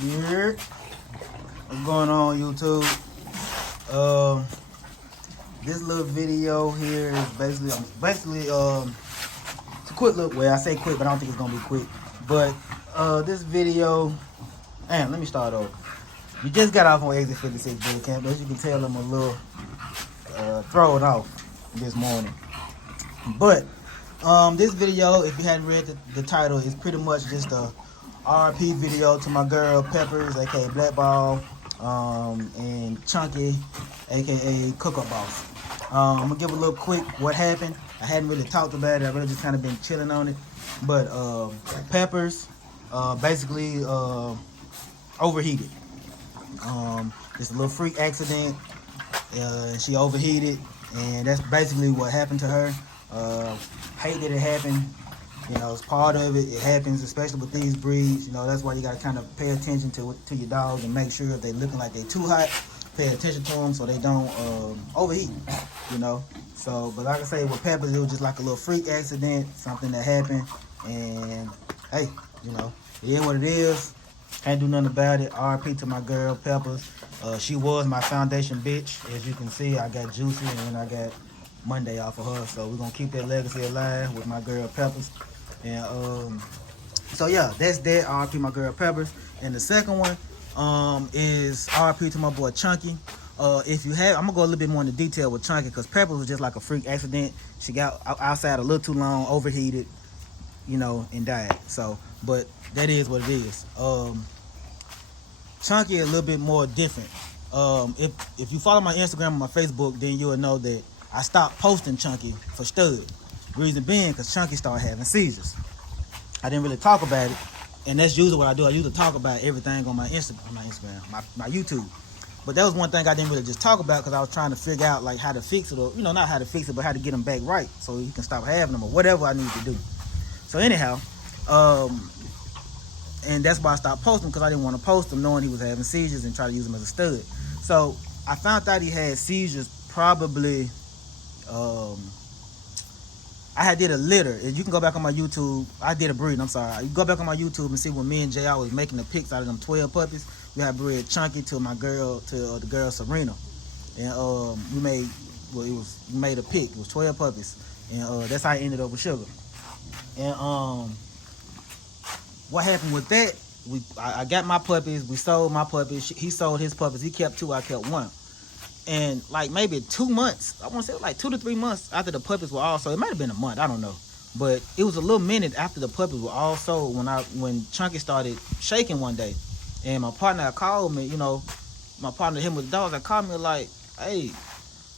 Yeah. What's going on, YouTube? This little video here is basically it's a quick look. Well, I say quick, but I don't think it's gonna be quick. But this video, and let me start over. We just got off on exit 56 boot camp, but as you can tell, I'm a little thrown off this morning. But this video, if you hadn't read the title, is pretty much just a R.I.P video to my girl Peppers, aka Blackball, and Chunky, aka Cook Up Boss. I'm gonna give a little quick what happened. I hadn't really talked about it. I really just kind of been chilling on it. But Peppers basically overheated. Just a little freak accident. She overheated, and that's basically what happened to her. Hate that it happened. You know, it's part of it. It happens, especially with these breeds. You know, that's why you got to kind of pay attention to your dogs and make sure if they're looking like they're too hot, pay attention to them so they don't overheat. You know, so, but like I say, with Peppers, it was just like a little freak accident, something that happened. And hey, you know, it is what it is. Can't do nothing about it. R.I.P. to my girl Peppers. She was my foundation bitch. As you can see, I got Juicy and I got Monday off of her. So we're gonna keep that legacy alive with my girl Peppers. And so yeah, that's that. R.I.P. my girl Peppers. And the second one is R.I.P. to my boy Chunky. If you have, I'm gonna go a little bit more into detail with Chunky because Peppers was just like a freak accident. She got outside a little too long, overheated, you know, and died. So, but that is what it is. Chunky is a little bit more different. If you follow my Instagram and my Facebook, then you'll know that I stopped posting Chunky for stud. Reason being, because Chunky started having seizures. I didn't really talk about it, and that's usually what I do. I usually talk about everything on my YouTube. But that was one thing I didn't really just talk about because I was trying to figure out like how to fix it, or you know, not how to fix it, but how to get them back right so he can stop having them or whatever I need to do. So anyhow, and that's why I stopped posting because I didn't want to post him knowing he was having seizures and try to use him as a stud. So I found out he had seizures probably. I had did a litter. You can go back on my YouTube. I did a breed. I'm sorry. You go back on my YouTube and see when me and JR was making the pics out of them 12 puppies. We had bred Chunky to my girl, to the girl Serena, and we made a pic. It was 12 puppies, and that's how I ended up with Sugar. And what happened with that? I got my puppies. We sold my puppies. He sold his puppies. He kept 2. I kept 1. And like maybe 2 months, I want to say like 2 to 3 months after the puppies were all sold. It might have been a month, I don't know. But it was a little minute after the puppies were all sold when Chunky started shaking one day. And my partner called me, you know, my partner, him with the dogs, called me like, hey,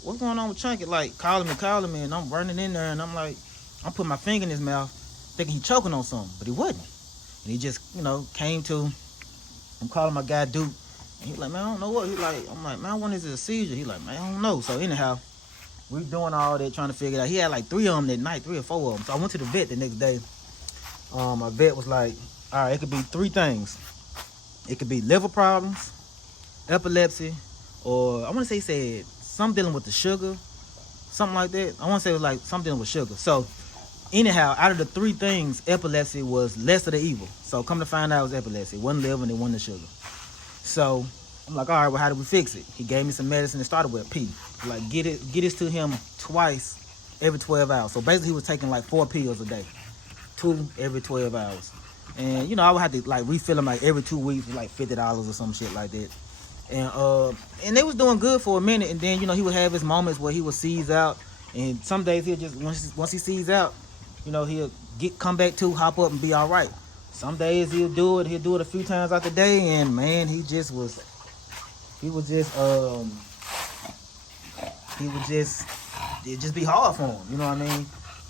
what's going on with Chunky? Like calling me, and I'm running in there and I'm like, I'm putting my finger in his mouth, thinking he's choking on something, but he wasn't. And he just, you know, came to, I'm calling my guy Duke. He's like, man, I don't know what. I'm like, man, when is it a seizure? He's like, man, I don't know. So anyhow, we doing all that, trying to figure it out. He had like 3 of them that night, 3 or 4 of them. So I went to the vet the next day. My vet was like, all right, it could be 3 things. It could be liver problems, epilepsy, or I want to say he said something dealing with the sugar, something like that. I want to say it was like something dealing with sugar. So anyhow, out of the 3 things, epilepsy was less of the evil. So come to find out it was epilepsy. It wasn't liver and it wasn't the sugar. So I'm like, all right, well, how do we fix it? He gave me some medicine. It started with P. Like, get it to him twice every 12 hours. So basically, he was taking like 4 pills a day, 2 every 12 hours. And you know, I would have to like refill him like every 2 weeks for like $50 or some shit like that. And they was doing good for a minute. And then you know, he would have his moments where he would seize out. And some days he'll just once he sees out, you know, he'll come back to, hop up and be all right. Some days he'll do it a few times out the day, and man, it just be hard for him, you know what I mean?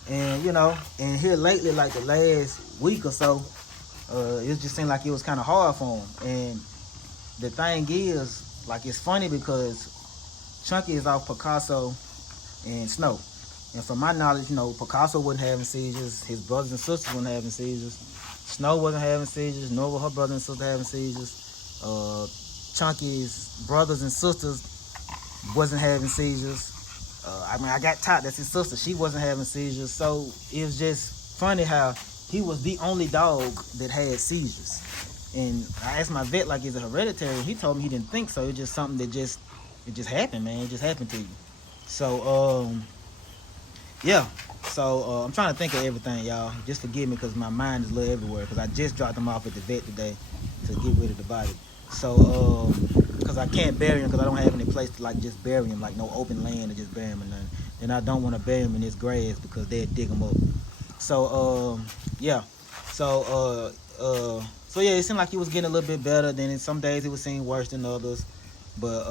And you know, and here lately, like the last week or so, it just seemed like it was kind of hard for him. And the thing is, like, it's funny because Chunky is off Picasso and Snow. And from my knowledge, you know, Picasso wasn't having seizures, his brothers and sisters weren't having seizures. Snow wasn't having seizures, nor were her brother and sister having seizures. Chunky's brothers and sisters wasn't having seizures. I mean, I got taught that's his sister. She wasn't having seizures. So it was just funny how he was the only dog that had seizures. And I asked my vet, like, is it hereditary? He told me he didn't think so. It's just something that it just happened, man. It just happened to you. So, yeah. So, I'm trying to think of everything, y'all. Just forgive me because my mind is a little everywhere because I just dropped him off at the vet today to get rid of the body. So, because I can't bury him because I don't have any place to, like, just bury him, like no open land to just bury him or nothing. And I don't want to bury him in this grass because they'd dig him up. So, yeah. So yeah, it seemed like he was getting a little bit better. Then some days it was seeming worse than others. But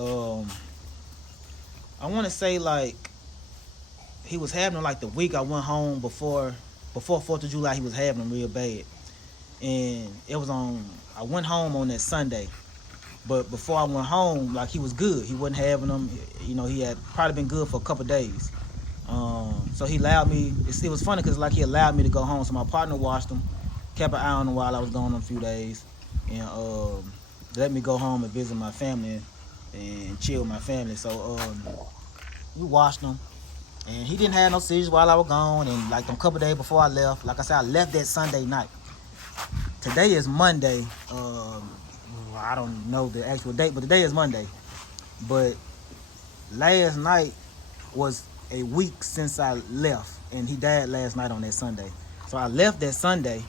I want to say like he was having them like the week I went home before 4th of July. He was having them real bad, and it was I went home on that Sunday. But before I went home, like he was good. He wasn't having them. You know, he had probably been good for a couple days. So he allowed me. It was funny because like he allowed me to go home. So my partner watched him, kept an eye on him while I was gone a few days, and let me go home and visit my family and chill with my family. So we watched him, and he didn't have no seizures while I was gone. And like a couple days before I left, like I said, I left that Sunday night. Today is Monday. I don't know the actual date, but today is Monday. But last night was a week since I left, and he died last night on that Sunday. So I left that Sunday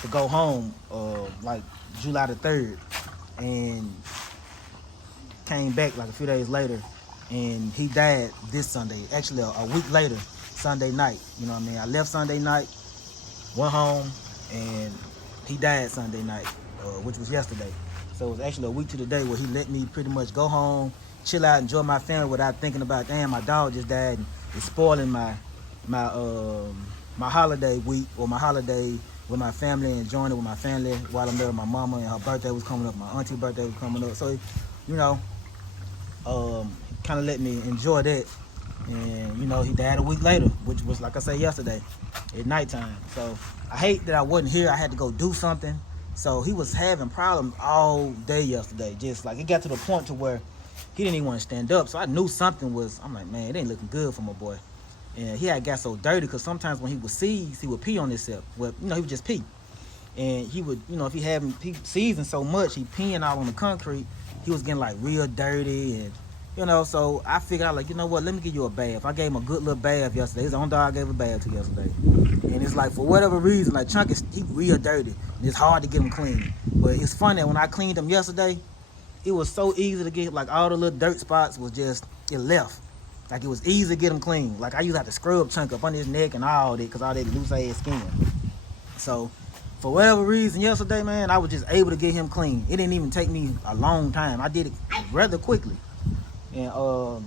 to go home, like July the 3rd, and came back like a few days later, and he died this Sunday. Actually, a week later, Sunday night. You know what I mean? I left Sunday night, went home, and he died Sunday night, which was yesterday. So it was actually a week to the day where he let me pretty much go home, chill out, enjoy my family without thinking about, damn, my dog just died, and it's spoiling my holiday week or my holiday with my family, enjoying it with my family while I'm there with my mama, and her birthday was coming up, my auntie's birthday was coming up. So, you know, kind of let me enjoy that. And, you know, he died a week later, which was, like I said yesterday, at nighttime. So I hate that I wasn't here. I had to go do something. So he was having problems all day yesterday. Just like it got to the point to where he didn't even want to stand up. So I knew something was, I'm like, man, it ain't looking good for my boy. And he had got so dirty because sometimes when he would seize, he would pee on himself. Well, you know, he would just pee. And he would, you know, if he had seizing so much, he peeing out on the concrete, he was getting like real dirty. And, you know, so I figured out, like, you know what, let me give you a bath. I gave him a good little bath yesterday. He's the only dog I gave a bath to yesterday. And it's like, for whatever reason, like, Chunk he real dirty. And it's hard to get him clean. But it's funny, when I cleaned him yesterday, it was so easy to get, like, all the little dirt spots was just, it left. Like, it was easy to get him clean. Like, I used to have to scrub Chunk up on his neck and all that, because all that loose ass skin. So, for whatever reason, yesterday, man, I was just able to get him clean. It didn't even take me a long time. I did it rather quickly. And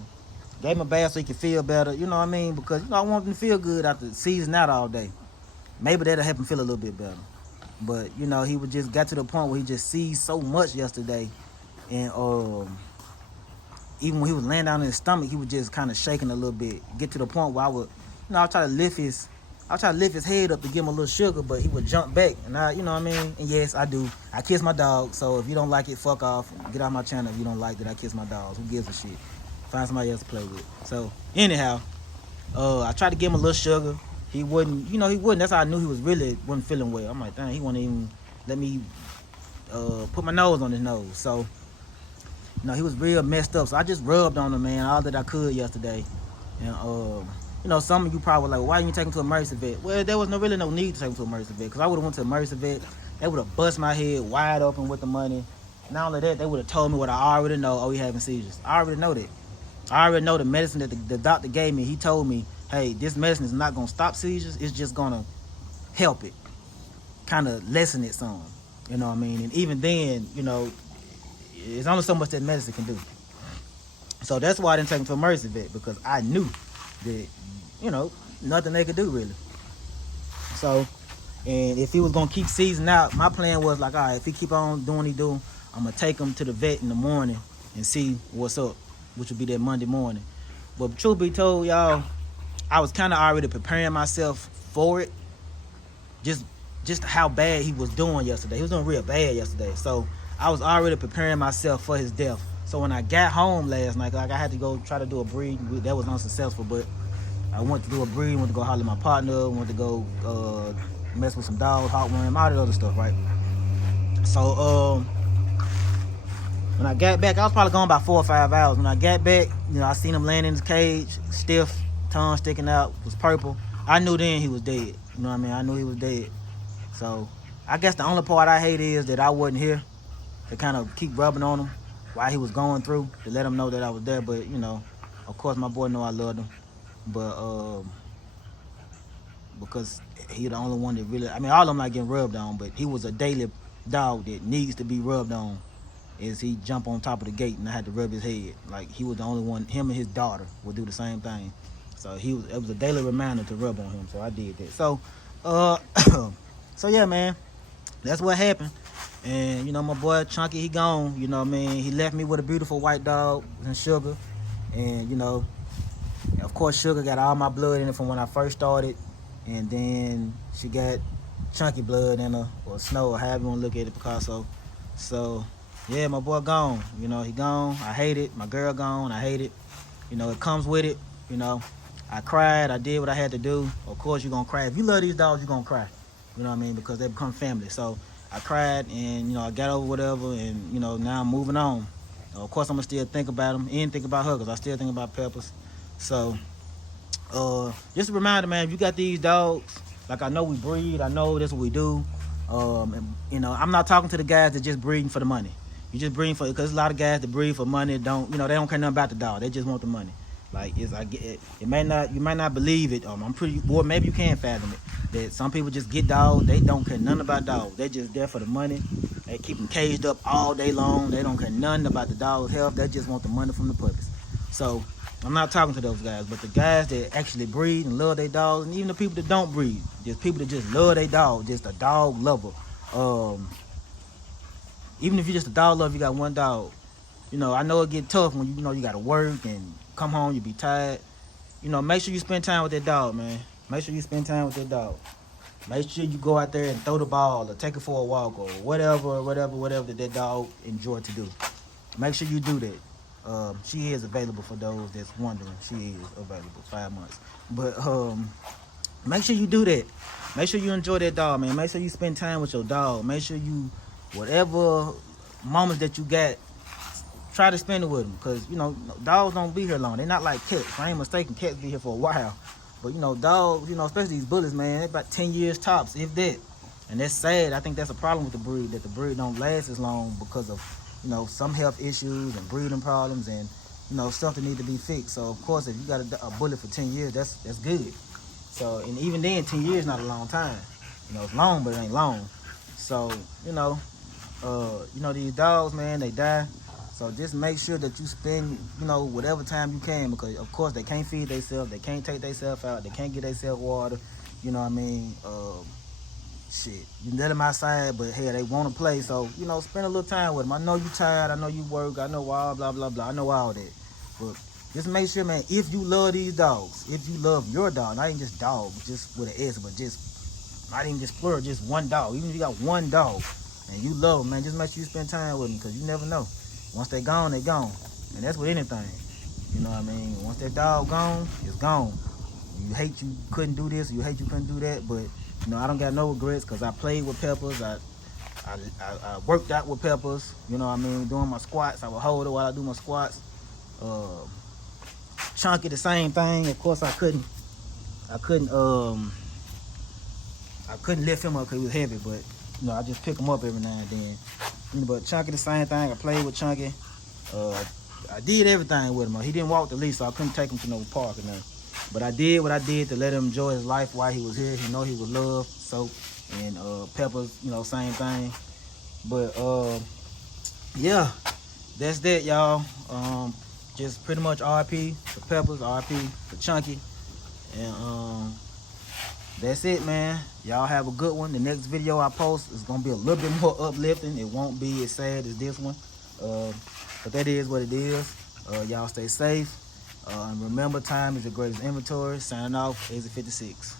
gave him a bath so he could feel better, you know what I mean? Because, you know, I want him to feel good after season out all day. Maybe that'll help him feel a little bit better. But, you know, he would just got to the point where he just seized so much yesterday. And even when he was laying down in his stomach, he was just kind of shaking a little bit. Get to the point where I would, you know, I'll try to lift his head up to give him a little sugar, but he would jump back. And I, you know what I mean? And yes, I do. I kiss my dog. So if you don't like it, fuck off. Get off my channel if you don't like that I kiss my dogs. Who gives a shit? Find somebody else to play with. So anyhow, I tried to give him a little sugar. He wouldn't, you know, he wouldn't. That's how I knew he wasn't feeling well. I'm like, dang, he wouldn't even let me put my nose on his nose. So, you know, he was real messed up. So I just rubbed on him, man, all that I could yesterday. And you know, some of you probably were like, well, why didn't you take him to a emergency vet? Well, there was really no need to take him to a emergency vet, because I would have went to a emergency vet. They would have bust my head wide open with the money. Not only that, they would have told me what I already know. Oh, he having seizures. I already know that. I already know the medicine that the doctor gave me. He told me, hey, this medicine is not going to stop seizures. It's just going to help it, kind of lessen it some. You know what I mean? And even then, you know, it's only so much that medicine can do. So that's why I didn't take him to emergency vet, because I knew that, you know, nothing they could do really. So, and if he was gonna keep seizing out, my plan was like, all right, if he keep on doing what he do, I'm gonna take him to the vet in the morning and see what's up, which would be that Monday morning. But truth be told, y'all, I was kind of already preparing myself for it. Just how bad he was doing yesterday. He was doing real bad yesterday. So I was already preparing myself for his death. So when I got home last night, like I had to go try to do a breed. That was unsuccessful, but I went to do a breed, went to go holler at my partner, went to go mess with some dogs, heartworm, all that other stuff, right? So when I got back, I was probably gone about 4 or 5 hours. When I got back, I seen him laying in his cage, stiff, tongue sticking out, was purple. I knew then he was dead. You know what I mean? I knew he was dead. So I guess the only part I hate is that I wasn't here to kind of keep rubbing on him while he was going through, to let him know that I was there. But of course my boy know I loved him. But because he the only one that really, I mean, all of them not getting rubbed on, but he was a daily dog that needs to be rubbed on. Is he jump on top of the gate and I had to rub his head. Like, he was the only one. Him and his daughter would do the same thing. So it was a daily reminder to rub on him. So I did that. So so yeah, man, that's what happened. And my boy Chunky, he gone. You know what I mean? He left me with a beautiful white dog and Sugar. And of course Sugar got all my blood in it from when I first started. And then she got Chunky blood in her, or Snow, or however you want to look at it, Picasso. So yeah, my boy gone. He gone. I hate it. My girl gone. I hate it. It comes with it. I cried. I did what I had to do. Of course you're gonna cry. If you love these dogs, you're gonna cry. You know what I mean? Because they become family. So I cried, and I got over whatever, and now I'm moving on. Of course I'm gonna still think about them and think about her, because I still think about Peppers. So just a reminder, man, if you got these dogs, like, I know we breed, I know that's what we do. I'm not talking to the guys that just breeding for the money. You just breeding because there's a lot of guys that breed for money, they don't care nothing about the dog. They just want the money. Like, you might not believe it. Maybe you can fathom it, that some people just get dogs, they don't care nothing about dogs. They just there for the money. They keep them caged up all day long. They don't care nothing about the dog's health. They just want the money from the puppies. So I'm not talking to those guys, but the guys that actually breed and love their dogs, and even the people that don't breed, just people that just love their dog, just a dog lover. Even if you're just a dog lover, you got one dog. I know it get tough when you got to work and come home, you be tired. Make sure you spend time with that dog, man. Make sure you spend time with that dog. Make sure you go out there and throw the ball or take it for a walk or whatever that dog enjoy to do. Make sure you do that. She is available for those that's wondering. She is available 5 months. But make sure you do that. Make sure you enjoy that dog, man. Make sure you spend time with your dog. Make sure you, whatever moments that you got, try to spend it with them. Because, dogs don't be here long. They're not like cats. If I ain't mistaken, cats be here for a while. But, dogs, especially these bullies, man, they're about 10 years tops, if that. And that's sad. I think that's a problem with the breed, that the breed don't last as long because of, some health issues and breeding problems and, stuff that need to be fixed. So, of course, if you got a bully for 10 years, that's good. So, and even then, 10 years not a long time. It's long, but it ain't long. So, these dogs, man, they die. So just make sure that you spend, whatever time you can, because of course they can't feed themselves, they can't take themselves out, they can't get themselves water. You know what I mean? Shit, you let them outside, but hey, they want to play. So spend a little time with them. I know you tired, I know you work, I know all blah blah blah, I know all that. But just make sure, man, if you love these dogs, if you love your dog, not even just dog, just with an S, but just not even just plural, just one dog. Even if you got one dog and you love them, man, just make sure you spend time with them, because you never know. Once they gone, they gone. And that's with anything. You know what I mean? Once that dog gone, it's gone. You hate you couldn't do this, you hate you couldn't do that, but I don't got no regrets, because I played with Peppers. I worked out with Peppers. You know what I mean? Doing my squats. I would hold her while I do my squats. Chunky, the same thing. Of course, I couldn't lift him up because he was heavy, but I just pick him up every now and then. But Chunky, the same thing. I played with Chunky. I did everything with him. He didn't walk the leash, so I couldn't take him to no park or nothing. But I did what I did to let him enjoy his life while he was here. He know he was loved. Soap and Peppers, same thing. But yeah, that's that, y'all. Just pretty much R.I.P. to Peppers, R.I.P. to Chunky, and that's it, man. Y'all have a good one. The next video I post is gonna be a little bit more uplifting. It won't be as sad as this one, but that is what it is. Y'all stay safe, and remember, time is your greatest inventory. Signing off, Exit 56.